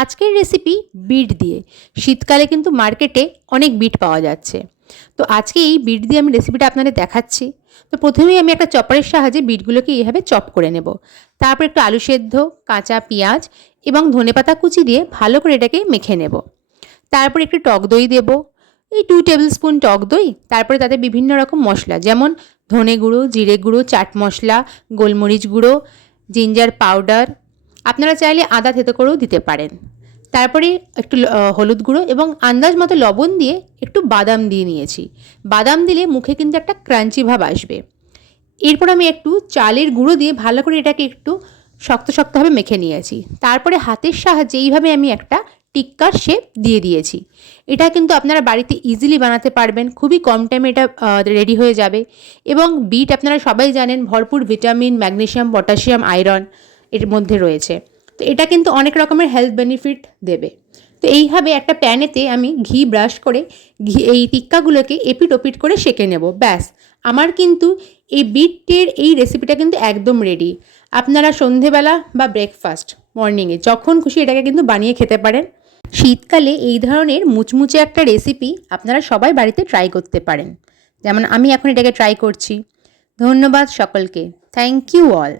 আজকের recipe bit দিয়ে। শীতকালে কিন্তু মার্কেটে অনেক বিট পাওয়া যাচ্ছে। তো আজকে এই বিট দিয়ে আমি রেসিপিটা আপনাদের দেখাচ্ছি। তো প্রথমেই আমি একটা চপারের সাহায্যে বিটগুলোকে এইভাবে চপ করে নেব। তারপর একটু আলু সেদ্ধ, কাঁচা পেঁয়াজ এবং ধনেপাতা কুচি দিয়ে ভালো করে এটাকে মেখে নেব। তারপর একটু টক দই দেব, এই 2 টেবিল স্পুন টক দই। তারপরে তাতে বিভিন্ন রকম মশলা যেমন ধনে গুঁড়ো, জিরে গুঁড়ো, চাট মশলা, গোলমরিচ গুঁড়ো, জিঞ্জার পাউডার, আপনারা চাইলে আদা থেতো করেও দিতে পারেন। তারপরে একটু হলুদ গুঁড়ো এবং আন্দাজ মতো লবণ দিয়ে একটু বাদাম দিয়ে নিয়েছি। বাদাম দিলে মুখে কিন্তু একটা ক্রাঞ্চি ভাব আসবে। এরপর আমি একটু চালের গুঁড়ো দিয়ে ভালো করে এটাকে একটু শক্ত শক্তভাবে মেখে নিয়েছি। তারপরে হাতের সাহায্যে এইভাবে আমি একটা টিক্কার শেপ দিয়ে দিয়েছি। এটা কিন্তু আপনারা বাড়িতে ইজিলি বানাতে পারবেন, খুবই কম টাইমে এটা রেডি হয়ে যাবে। এবং বিট আপনারা সবাই জানেন ভরপুর ভিটামিন, ম্যাগনেসিয়াম, পটাশিয়াম, আয়রন এর মধ্যে রয়েছে। তো এটা কিন্তু অনেক রকমের হেলথ বেনিফিট দেবে। তো এইভাবে একটা প্যানেতে আমি ঘি ব্রাশ করে এই টিক্কাগুলোকে এপিট ওপিট করে সেঁকে নেব। ব্যাস, আমার কিন্তু এই বিটের এই রেসিপিটা কিন্তু একদম রেডি। আপনারা সন্ধেবেলা বা ব্রেকফাস্ট, মর্নিংয়ে যখন খুশি এটাকে কিন্তু বানিয়ে খেতে পারেন। শীতকালে এই ধরনের মুচমুচে একটা রেসিপি আপনারা সবাই বাড়িতে ট্রাই করতে পারেন, যেমন আমি এখন এটাকে ট্রাই করছি। ধন্যবাদ সকলকে। Thank you all.